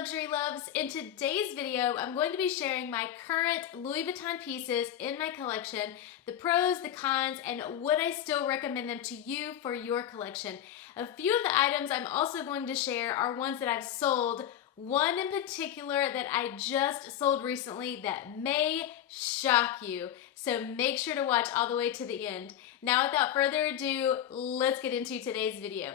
luxury loves. In today's video, I'm going to be sharing my current Louis Vuitton pieces in my collection, the pros, the cons, and would I still recommend them to you for your collection. A few of the items I'm also going to share are ones that I've sold, one in particular that I just sold recently that may shock you. So make sure to watch all the way to the end. Now without further ado, let's get into today's video.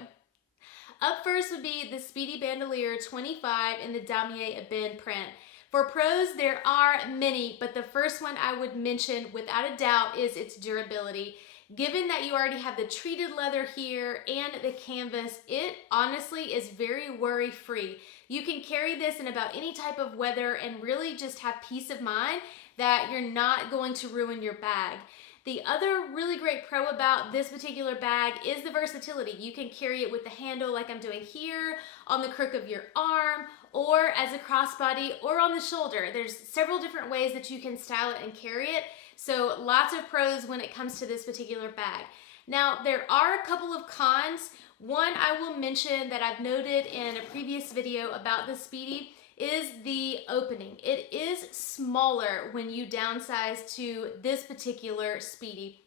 Up first would be the Speedy Bandolier 25 in the Damier Ebene print. For pros, there are many, but the first one I would mention without a doubt is its durability. Given that you already have the treated leather here and the canvas, it honestly is very worry-free. You can carry this in about any type of weather and really just have peace of mind that you're not going to ruin your bag. The other really great pro about this particular bag is the versatility. You can carry it with the handle like I'm doing here, on the crook of your arm, or as a crossbody, or on the shoulder. There's several different ways that you can style it and carry it. So lots of pros when it comes to this particular bag. Now, there are a couple of cons. One I will mention that I've noted in a previous video about the Speedy is the opening. It is smaller when you downsize to this particular Speedy.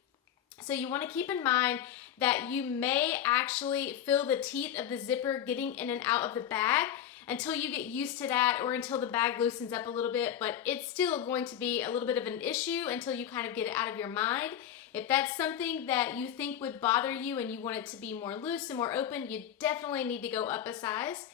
So you want to keep in mind that you may actually feel the teeth of the zipper getting in and out of the bag until you get used to that or until the bag loosens up a little bit, but it's still going to be a little bit of an issue until you kind of get it out of your mind. If that's something that you think would bother you and you want it to be more loose and more open, you definitely need to go up a size.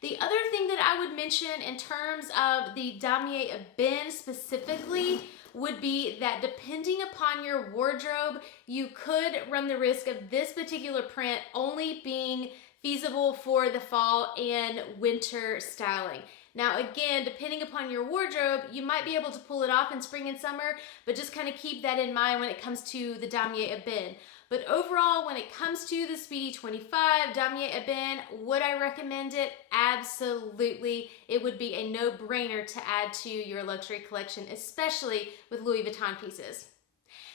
The other thing that I would mention in terms of the Damier Ebene specifically would be that depending upon your wardrobe, you could run the risk of this particular print only being feasible for the fall and winter styling. Now again, depending upon your wardrobe, you might be able to pull it off in spring and summer, but just kind of keep that in mind when it comes to the Damier Ebene. But overall, when it comes to the Speedy 25 Damier Ebene, would I recommend it? Absolutely. It would be a no-brainer to add to your luxury collection, especially with Louis Vuitton pieces.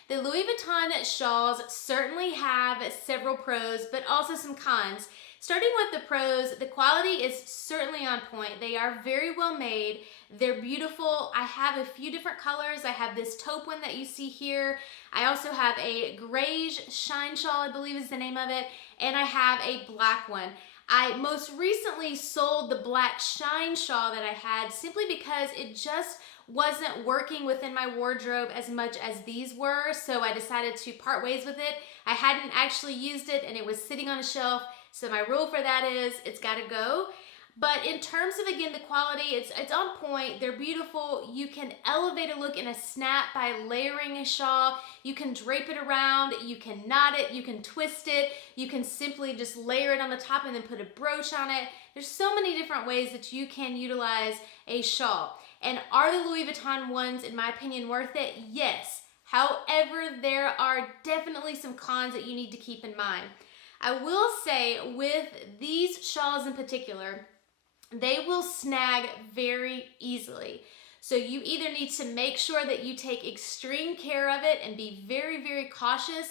The Louis Vuitton shawls certainly have several pros, but also some cons. Starting with the pros, the quality is certainly on point. They are very well made. They're beautiful. I have a few different colors. I have this taupe one that you see here. I also have a grayish shine shawl, I believe is the name of it, and I have a black one. I most recently sold the black shine shawl that I had simply because it just wasn't working within my wardrobe as much as these were, so I decided to part ways with it. I hadn't actually used it and it was sitting on a shelf, so my rule for that is it's gotta go. But in terms of, again, the quality, it's on point. They're beautiful. You can elevate a look in a snap by layering a shawl. You can drape it around. You can knot it. You can twist it. You can simply just layer it on the top and then put a brooch on it. There's so many different ways that you can utilize a shawl. And are the Louis Vuitton ones, in my opinion, worth it? Yes. However, there are definitely some cons that you need to keep in mind. I will say with these shawls in particular, they will snag very easily. So you either need to make sure that you take extreme care of it and be very, very cautious,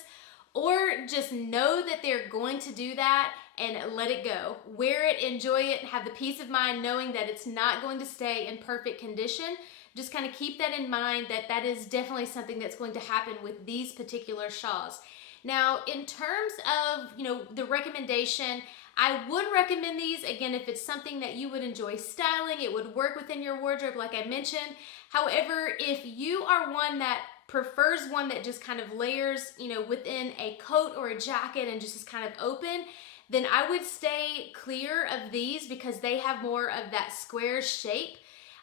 or just know that they're going to do that and let it go. Wear it, enjoy it, and have the peace of mind knowing that it's not going to stay in perfect condition. Just kind of keep that in mind, that that is definitely something that's going to happen with these particular shawls. Now, in terms of, the recommendation, I would recommend these, again, if it's something that you would enjoy styling, it would work within your wardrobe like I mentioned. However, if you are one that prefers one that just kind of layers, within a coat or a jacket and just is kind of open, then I would stay clear of these because they have more of that square shape.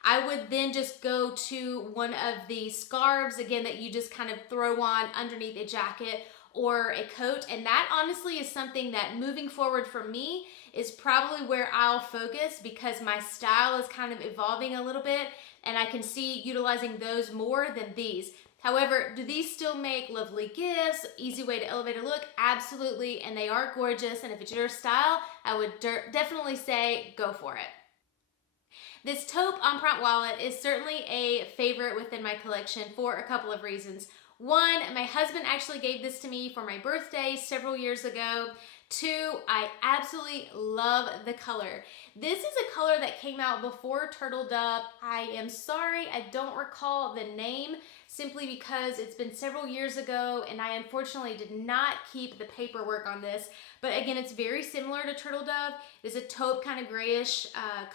I would then just go to one of the scarves, again, that you just kind of throw on underneath a jacket or a coat, and that honestly is something that moving forward for me is probably where I'll focus because my style is kind of evolving a little bit and I can see utilizing those more than these. However, do these still make lovely gifts, easy way to elevate a look? Absolutely, and they are gorgeous, and if it's your style, I would definitely say go for it. This taupe empreinte wallet is certainly a favorite within my collection for a couple of reasons. One, my husband actually gave this to me for my birthday several years ago. Two, I absolutely love the color. This is a color that came out before Turtle Dove. I am sorry, I don't recall the name, simply because it's been several years ago and I unfortunately did not keep the paperwork on this. But again, it's very similar to Turtle Dove. It's a taupe kind of grayish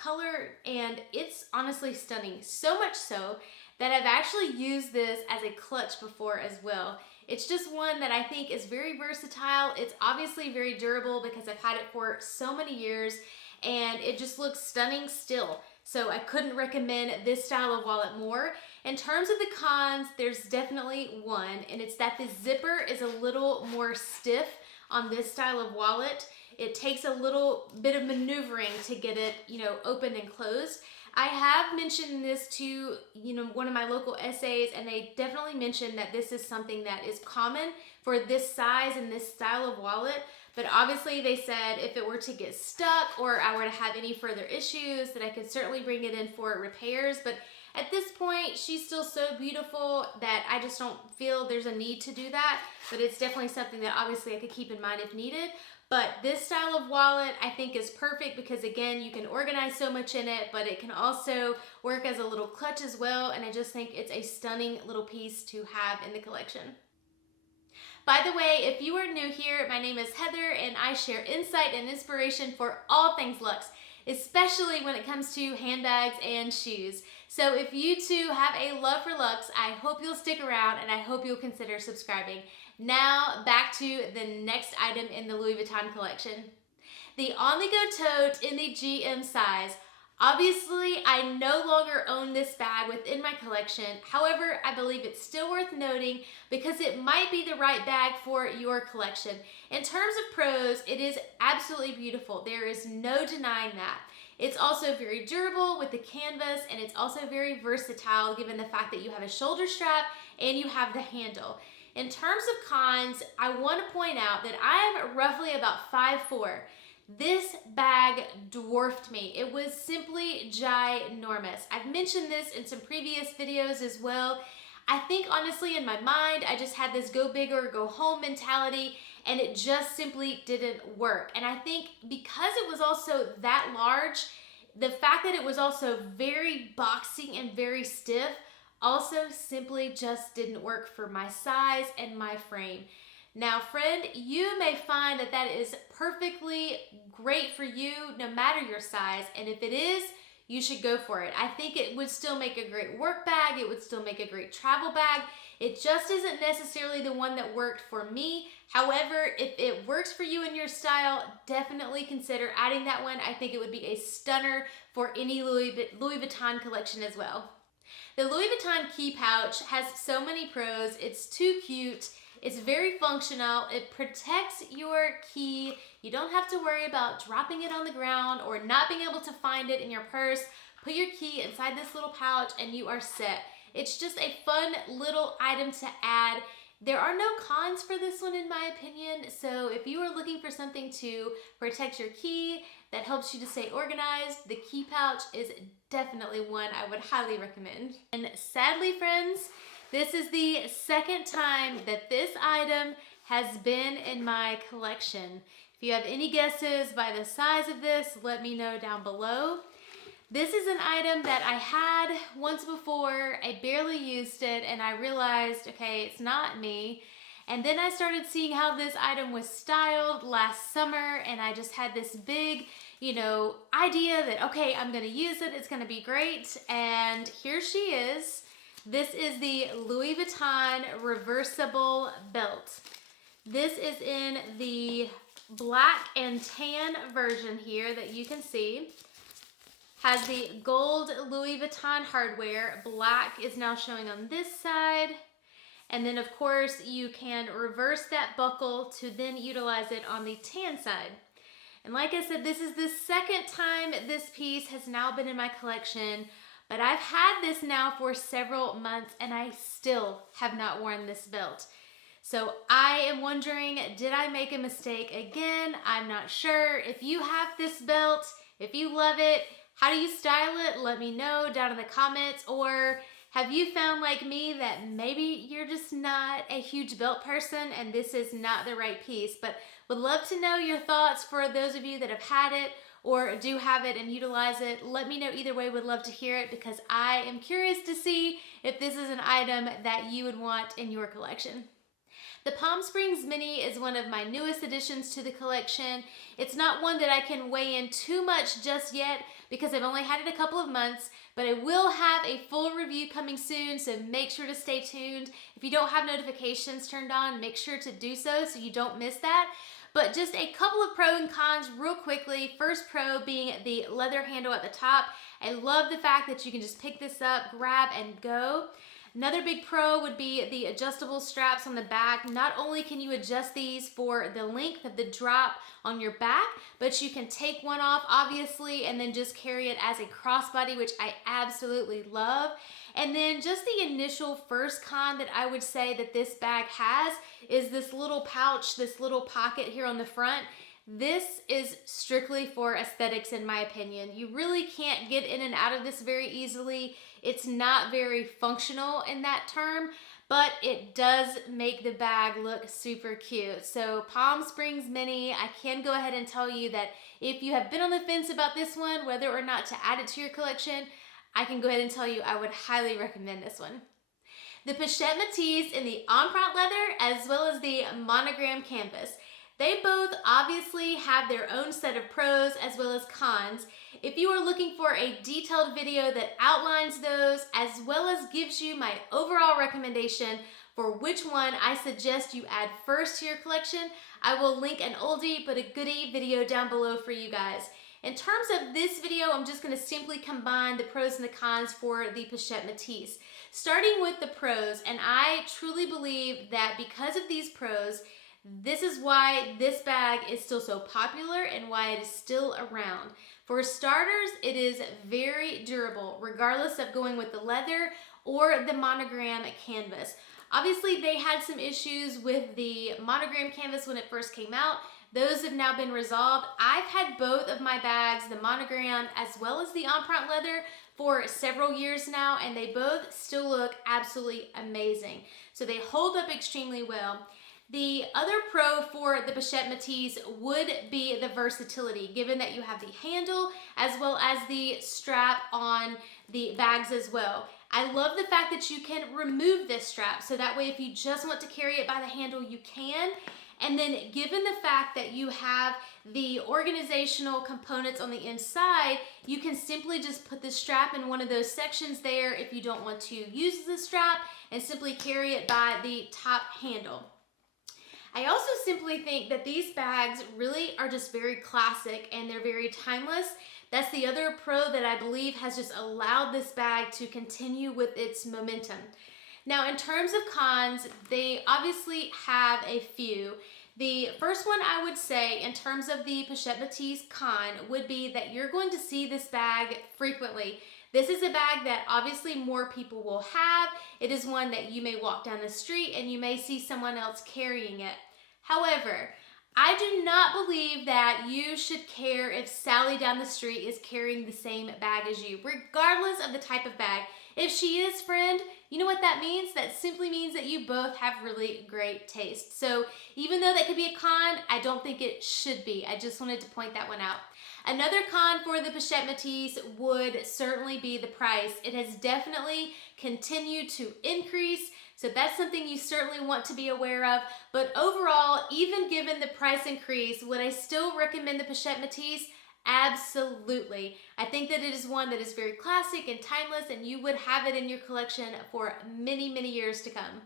color, and it's honestly stunning. So much so that I've actually used this as a clutch before as well. It's just one that I think is very versatile. It's obviously very durable because I've had it for so many years, and it just looks stunning still. So I couldn't recommend this style of wallet more. In terms of the cons, there's definitely one, and it's that the zipper is a little more stiff on this style of wallet. It takes a little bit of maneuvering to get it, open and closed. I have mentioned this to, one of my local essays, and they definitely mentioned that this is something that is common for this size and this style of wallet. But obviously they said if it were to get stuck or I were to have any further issues, that I could certainly bring it in for repairs. But at this point, she's still so beautiful that I just don't feel there's a need to do that. But it's definitely something that obviously I could keep in mind if needed. But this style of wallet I think is perfect because, again, you can organize so much in it, but it can also work as a little clutch as well. And I just think it's a stunning little piece to have in the collection. By the way, if you are new here, my name is Heather and I share insight and inspiration for all things Luxe, especially when it comes to handbags and shoes. So if you too have a love for Luxe, I hope you'll stick around and I hope you'll consider subscribing. Now back to the next item in the Louis Vuitton collection. The On The Go tote in the GM size. Obviously, I no longer own this bag within my collection. However, I believe it's still worth noting because it might be the right bag for your collection. In terms of pros, it is absolutely beautiful. There is no denying that. It's also very durable with the canvas, and it's also very versatile given the fact that you have a shoulder strap and you have the handle. In terms of cons, I want to point out that I'm roughly about 5'4". This bag dwarfed me. It was simply ginormous. I've mentioned this in some previous videos as well. I think honestly in my mind, I just had this go big or go home mentality, and it just simply didn't work. And I think because it was also that large, the fact that it was also very boxy and very stiff also simply just didn't work for my size and my frame. Now, friend, you may find that that is perfectly great for you no matter your size, and if it is, you should go for it. I think it would still make a great work bag. It would still make a great travel bag. It just isn't necessarily the one that worked for me. However, if it works for you and your style, definitely consider adding that one. I think it would be a stunner for any Louis Vuitton collection as well. The Louis Vuitton key pouch has so many pros. It's too cute. It's very functional. It protects your key. You don't have to worry about dropping it on the ground or not being able to find it in your purse. Put your key inside this little pouch and you are set. It's just a fun little item to add. There are no cons for this one in my opinion. So if you are looking for something to protect your key that helps you to stay organized, the key pouch is definitely one I would highly recommend. And sadly, friends, this is the second time that this item has been in my collection. If you have any guesses by the size of this, let me know down below. This is an item that I had once before. I barely used it and I realized, okay, it's not me. And then I started seeing how this item was styled last summer, and I just had this big, idea that, okay, I'm gonna use it, it's gonna be great. And here she is. This is the Louis Vuitton reversible belt. This is in the black and tan version here that you can see. Has the gold Louis Vuitton hardware. Black is now showing on this side. And then of course you can reverse that buckle to then utilize it on the tan side. And like I said, this is the second time this piece has now been in my collection, but I've had this now for several months and I still have not worn this belt. So I am wondering, did I make a mistake again? I'm not sure. If you have this belt, if you love it, how do you style it? Let me know down in the comments, or Have you found, like me, that maybe you're just not a huge belt person and this is not the right piece? But would love to know your thoughts for those of you that have had it or do have it and utilize it. Let me know either way, would love to hear it, because I am curious to see if this is an item that you would want in your collection. The Palm Springs Mini is one of my newest additions to the collection. It's not one that I can weigh in too much just yet because I've only had it a couple of months, but I will have a full review coming soon, so make sure to stay tuned. If you don't have notifications turned on, make sure to do so you don't miss that. But just a couple of pros and cons real quickly. First pro being the leather handle at the top. I love the fact that you can just pick this up, grab, and go. Another big pro would be the adjustable straps on the back. Not only can you adjust these for the length of the drop on your back, but you can take one off, obviously, and then just carry it as a crossbody, which I absolutely love. And then just the initial first con that I would say that this bag has is this little pouch, this little pocket here on the front. This is strictly for aesthetics, in my opinion. You really can't get in and out of this very easily. It's not very functional in that term, but it does make the bag look super cute. So Palm Springs Mini, I can go ahead and tell you that if you have been on the fence about this one, whether or not to add it to your collection, I can go ahead and tell you I would highly recommend this one. The Pochette Métis in the empreinte leather as well as the monogram canvas. They both obviously have their own set of pros as well as cons. If you are looking for a detailed video that outlines those as well as gives you my overall recommendation for which one I suggest you add first to your collection, I will link an oldie but a goodie video down below for you guys. In terms of this video, I'm just going to simply combine the pros and the cons for the Pochette Métis. Starting with the pros, and I truly believe that because of these pros, this is why this bag is still so popular and why it is still around. For starters, it is very durable, regardless of going with the leather or the monogram canvas. Obviously, they had some issues with the monogram canvas when it first came out. Those have now been resolved. I've had both of my bags, the monogram as well as the empreinte leather, for several years now, and they both still look absolutely amazing. So they hold up extremely well. The other pro for the Pochette Métis would be the versatility, given that you have the handle as well as the strap on the bags as well. I love the fact that you can remove this strap, so that way if you just want to carry it by the handle, you can. And then given the fact that you have the organizational components on the inside, you can simply just put the strap in one of those sections there if you don't want to use the strap and simply carry it by the top handle. I also simply think that these bags really are just very classic and they're very timeless. That's the other pro that I believe has just allowed this bag to continue with its momentum. Now, in terms of cons, they obviously have a few. The first one I would say in terms of the Pochette Métis con would be that you're going to see this bag frequently. This is a bag that obviously more people will have. It is one that you may walk down the street and you may see someone else carrying it. However, I do not believe that you should care if Sally down the street is carrying the same bag as you, regardless of the type of bag. If she is, friend, you know what that means? That simply means that you both have really great taste. So even though that could be a con, I don't think it should be. I just wanted to point that one out. Another con for the Pochette Métis would certainly be the price. It has definitely continued to increase, so that's something you certainly want to be aware of. But overall, even given the price increase, would I still recommend the Pochette Métis? Absolutely. I think that it is one that is very classic and timeless, and you would have it in your collection for many, many years to come.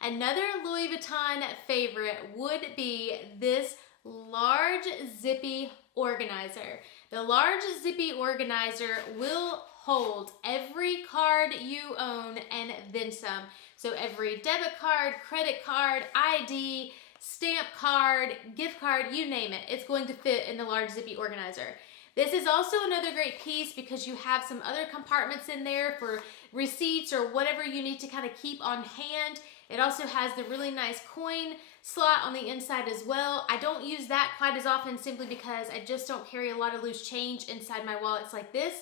Another Louis Vuitton favorite would be this large zippy organizer. The large zippy organizer will hold every card you own and then some. So every debit card, credit card, ID, stamp card, gift card, you name it, it's going to fit in the large zippy organizer. This is also another great piece because you have some other compartments in there for receipts or whatever you need to kind of keep on hand. It also has the really nice coin slot on the inside as well. I don't use that quite as often simply because I just don't carry a lot of loose change inside my wallets like this.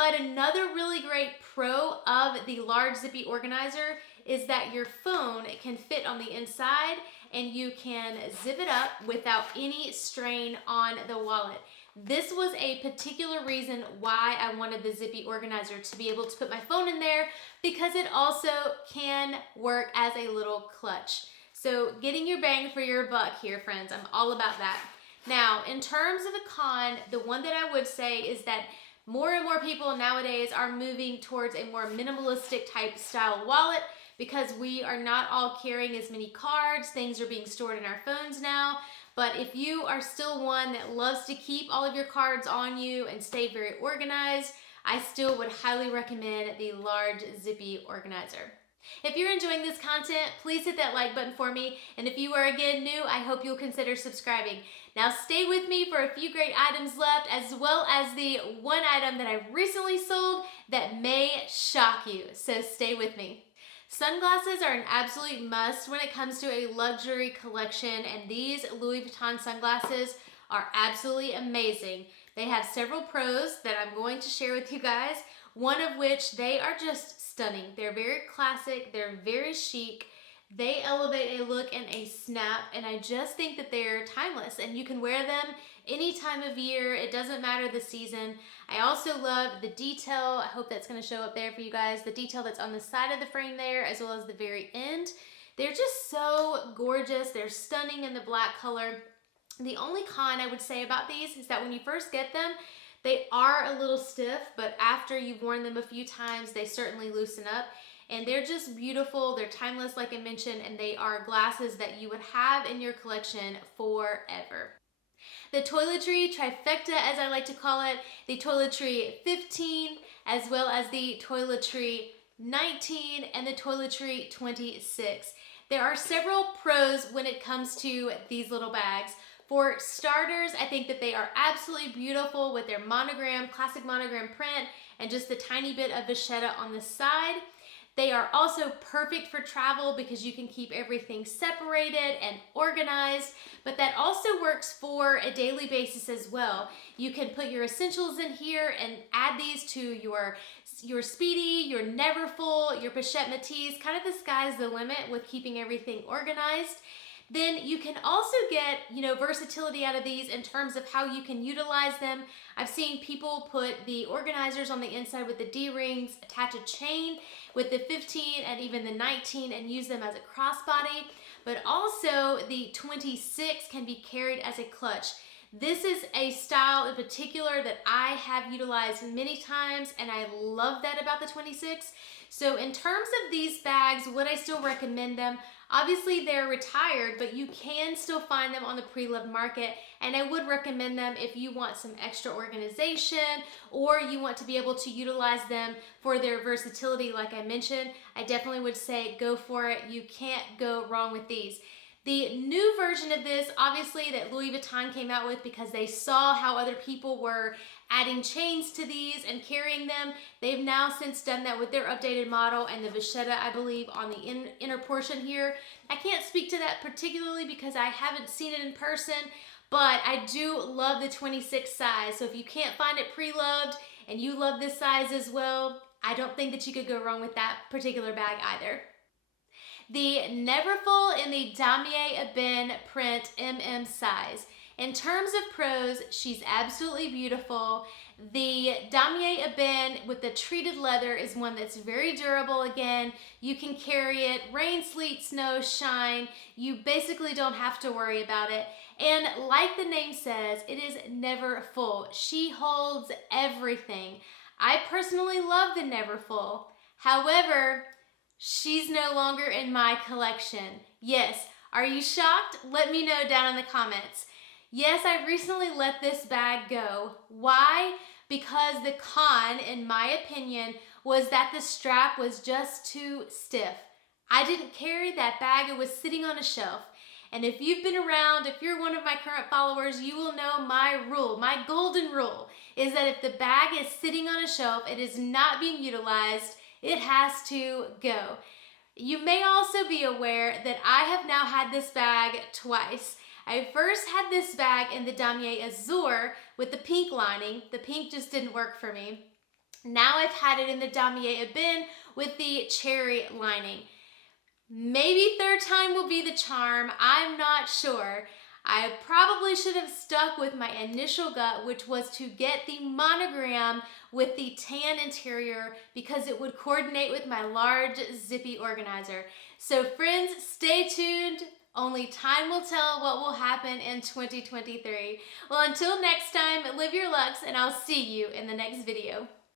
But another really great pro of the large zippy organizer is that your phone can fit on the inside and you can zip it up without any strain on the wallet. This was a particular reason why I wanted the zippy organizer, to be able to put my phone in there, because it also can work as a little clutch. So getting your bang for your buck here, friends. I'm all about that. Now, in terms of a con, the one that I would say is that more and more people nowadays are moving towards a more minimalistic type style wallet, because we are not all carrying as many cards. Things are being stored in our phones now. But if you are still one that loves to keep all of your cards on you and stay very organized, I still would highly recommend the large zippy organizer. If you're enjoying this content, please hit that like button for me. And if you are again new, I hope you'll consider subscribing. Now stay with me for a few great items left, as well as the one item that I recently sold that may shock you. So stay with me. Sunglasses are an absolute must when it comes to a luxury collection, and these Louis Vuitton sunglasses are absolutely amazing. They have several pros that I'm going to share with you guys, one of which they are just stunning. They're very classic, they're very chic, they elevate a look and a snap, and I just think that they're timeless and you can wear them any time of year. It doesn't matter the season. I also love the detail. I hope that's going to show up there for you guys. The detail that's on the side of the frame there, as well as the very end. They're just so gorgeous. They're stunning in the black color. The only con I would say about these is that when you first get them, they are a little stiff, but after you've worn them a few times, they certainly loosen up. And they're just beautiful. They're timeless, like I mentioned, and they are glasses that you would have in your collection forever. The toiletry trifecta, as I like to call it, the toiletry 15, as well as the toiletry 19, and the toiletry 26. There are several pros when it comes to these little bags. For starters, I think that they are absolutely beautiful with their monogram, classic monogram print, and just the tiny bit of vachetta on the side. They are also perfect for travel because you can keep everything separated and organized, but that also works for a daily basis as well. You can put your essentials in here and add these to your Speedy, your Neverfull, your Pochette Métis. Kind of the sky's the limit with keeping everything organized. Then you can also get, versatility out of these in terms of how you can utilize them. I've seen people put the organizers on the inside with the D-rings, attach a chain with the 15 and even the 19 and use them as a crossbody. But also the 26 can be carried as a clutch. This is a style in particular that I have utilized many times, and I love that about the 26. So in terms of these bags, would I still recommend them? Obviously they're retired, but you can still find them on the pre-loved market, and I would recommend them if you want some extra organization or you want to be able to utilize them for their versatility like I mentioned. I definitely would say go for it. You can't go wrong with these. The new version of this, obviously, that Louis Vuitton came out with because they saw how other people were adding chains to these and carrying them. They've now since done that with their updated model and the vachetta, I believe, on the inner portion here. I can't speak to that particularly because I haven't seen it in person, but I do love the 26 size. So if you can't find it pre-loved and you love this size as well, I don't think that you could go wrong with that particular bag either. The Neverfull in the Damier Ebene print size. In terms of pros, she's absolutely beautiful. The Damier Ebene with the treated leather is one that's very durable. Again, you can carry it rain, sleet, snow, shine. You basically don't have to worry about it. And like the name says, it is never full. She holds everything. I personally love the Neverfull. However, she's no longer in my collection. Yes, are you shocked? Let me know down in the comments. Yes, I recently let this bag go. Why? Because the con, in my opinion, was that the strap was just too stiff. I didn't carry that bag. It was sitting on a shelf. And if you've been around, if you're one of my current followers, you will know my rule, my golden rule, is that if the bag is sitting on a shelf, it is not being utilized, it has to go. You may also be aware that I have now had this bag twice. I first had this bag in the Damier Azur with the pink lining. The pink just didn't work for me. Now I've had it in the damier bin with the cherry lining. Maybe third time will be the charm, I'm not sure. I probably should have stuck with my initial gut, which was to get the monogram with the tan interior because it would coordinate with my large zippy organizer. So friends, stay tuned. Only time will tell what will happen in 2023. Well, until next time, live your Luxe, and I'll see you in the next video.